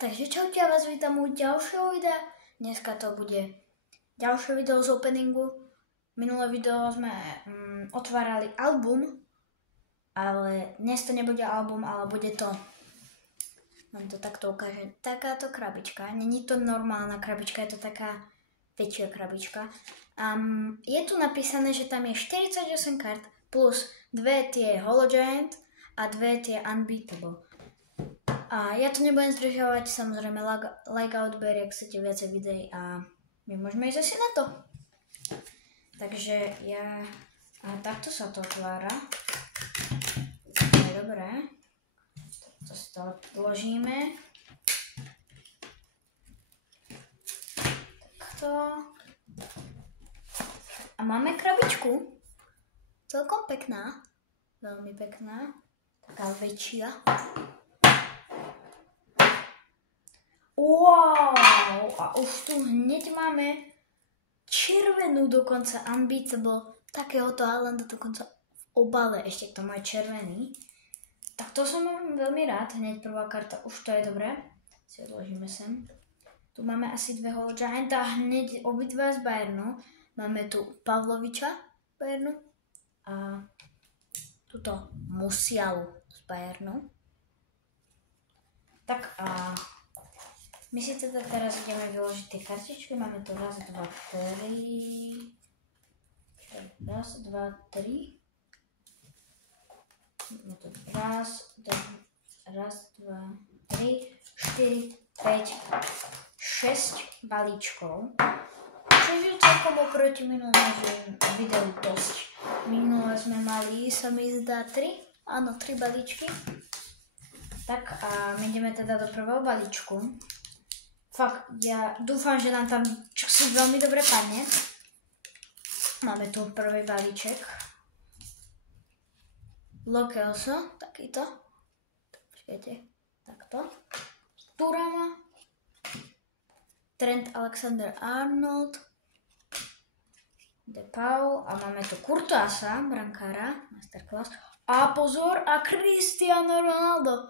Takže čaute, ja vás vítam u ďalšieho videa. Dneska to bude ďalšie video z openingu. Minulé video sme otvárali album, ale dnes to nebude album, ale bude to, vám to takto ukážem, takáto krabička. Není to normálna krabička, je to taká väčšia krabička. Je tu napísané, že tam je 48 kart plus 2 tie Holo Giant a 2 tie Unbeatable. A ja to nebudem zdržiavať, samozrejme like a odber, ak chcete viacej videí a my môžeme ísť asi na to. Takže takto sa to otvára. To je dobré. To si to odložíme. Takto. A máme krabičku. Celkom pekná. Veľmi pekná. Taká väčšia. Wow! A už tu hneď máme červenú dokonca Unbeatable, takéhoto Haalanda dokonca v obale, ešte k tomu je červený. Tak to som veľmi rád, hneď prvá karta, už to je dobré. Si odložíme sem. Tu máme asi 2 Holo Gianta, hneď obidva z Bayernu. Máme tu Pavloviča z Bayernu a tuto Musialu z Bayernu. Tak a my si teda teraz ideme vyložiť tie kartičky. Máme tu 1, 2, 3. 1, 2, 3. Máme tu 1, 2, 3, 4, 5, 6 balíčkov. Čo je celkom oproti minulému videu dosť. Minulé sme mali, sa mi zdá, 3 balíčky. Tak a my ideme teda do prvého balíčku. Fakt, ja dúfam, že nám tam čosi veľmi dobre padne. Máme tu prvý balíček. Lokelso, takýto. Počkajte, takto. Turama. Trent Alexander-Arnold. De Paul. A máme tu Courtoisa, brankára. Masterclass. A pozor, a Cristiano Ronaldo.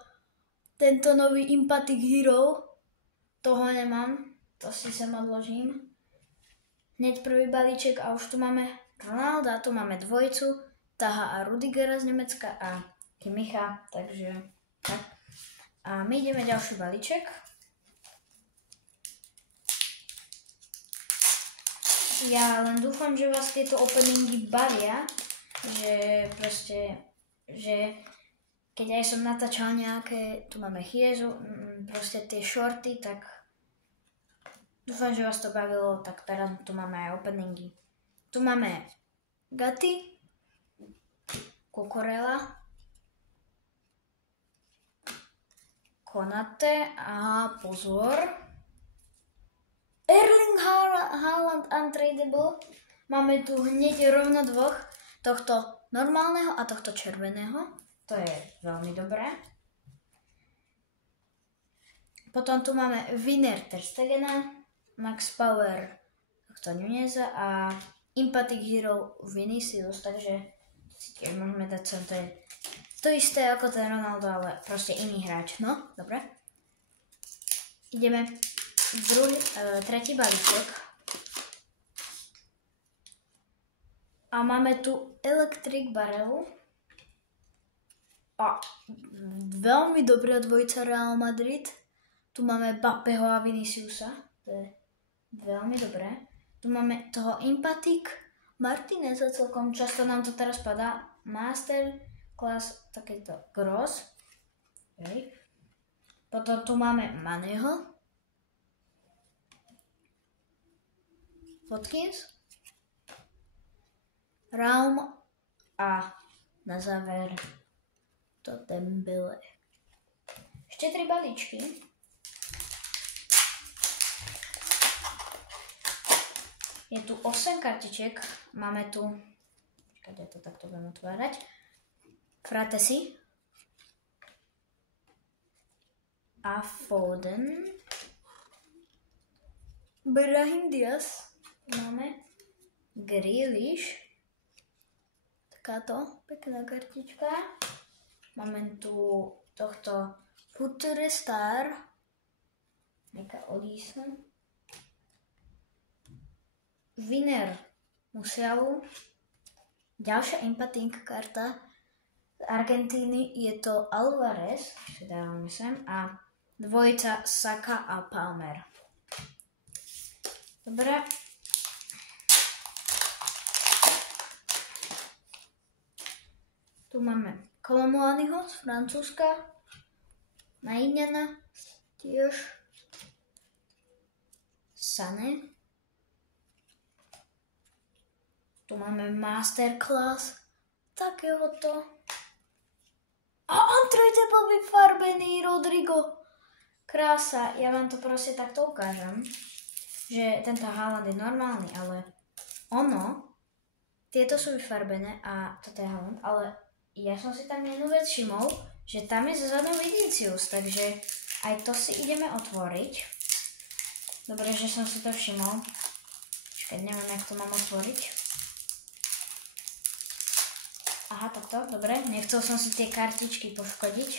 Tento nový Empathic Hero. Toho nemám, to si sem odložím. Hneď prvý balíček a už tu máme Ronalda, tu máme dvojicu, Taha a Rudigera z Nemecka a Kimmicha, takže tak. A my ideme ďalší balíček. Ja len dúfam, že vás tieto openingy bavia, že proste, že keď aj som natáčal nejaké, tu máme Chiezu, proste tie shorty, tak dúfam, že vás to bavilo, tak teraz tu máme aj openingy. Tu máme Gatti, Cucurella, Konate a pozor, Erling Haaland Untradeable. Máme tu hneď rovno dvoch, tohto normálneho a tohto červeného. To je veľmi dobré. Potom tu máme Winner Ter Stegena, Max Power tohto Nuneza a Empathic Hero Vinicius, takže si tiež môžeme dať sem, to je to isté ako ten Ronaldo, ale proste iný hráč. No, dobre. Ideme tretí balíček. A máme tu Electric Barrel. A veľmi dobrá dvojica Real Madrid. Tu máme Mbappého a Viniciusa. To je veľmi dobré. Tu máme toho Empathic Martineza, celkom často nám to teraz padá. Masterclass, takéto Gross. Okay. Potom tu máme Maného. Watkins. Raum a na záver to Dembele. Ešte 3 balíčky. Je tu 8 kartičiek. Máme tu, počkajte, to takto budem otvárať. Fratesi. A Foden. Brahim Diaz. Máme Grealish. Takáto pekná kartička. Máme tu tohto Future Star Neka odísne. Winner Musialu. Ďalšia Impatinka karta z Argentíny je to Alvarez, si dávame sem, a dvojica Saka a Palmer. Dobre. Tu máme Kolomuaniho z Francúzska, Nainena, tiež Sané. Tu máme Masterclass takéhoto. A on trojte bol vyfarbený, Rodrigo. Krása, ja vám to proste takto ukážem, že tento Haaland je normálny, ale tieto sú vyfarbené a toto je Haaland, ale ja som si tam jednu vec všimol, že tam je zozadu Vinicius, takže aj to si ideme otvoriť. Dobre, že som si to všimol. Počkaj, neviem, jak to mám otvoriť. Aha, takto, dobre. Nechcel som si tie kartičky poškodiť.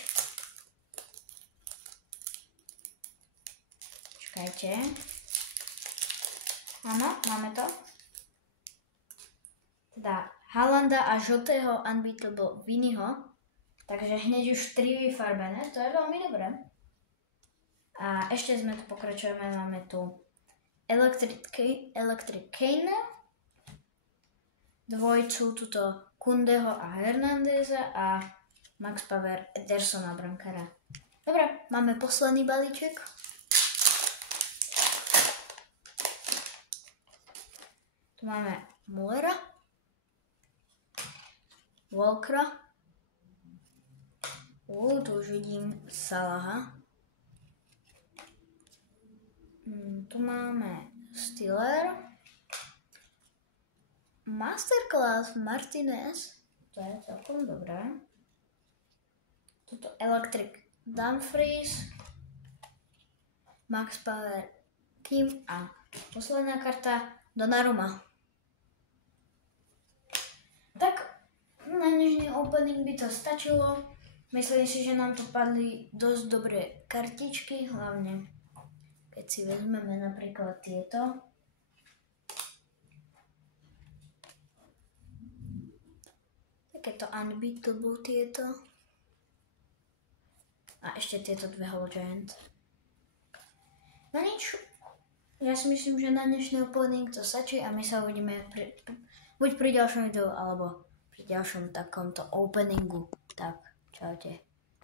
Čakajte. Áno, máme to. Teda Haalanda a žltého Unbeatable Viniho. Takže hneď už 3 vyfarbené, to je veľmi dobré. A ešte sme tu pokračujeme, máme tu Electric Kane, dvojcu tuto Kundeho a Hernandeza a Max Power Edersona brankara. Dobre, máme posledný balíček. Tu máme Mullera, Walkera, tu už vidím Salaha. Tu máme Stiller, Masterclass Martinez, to je celkom dobré. Tuto Electric Dumfries, Max Power Kim a posledná karta Donnarumma. Tak na dnešný opening by to stačilo. Myslím si, že nám tu padli dosť dobré kartičky, hlavne keď si vezmeme napríklad tieto. Takéto Unbeatable tieto. A ešte tieto dve Hollow Giant. No nič. Ja si myslím, že na dnešný opening to stačí a my sa uvidíme buď pri ďalšom videu, alebo pri ďalšom takomto openingu. Tak, čaute.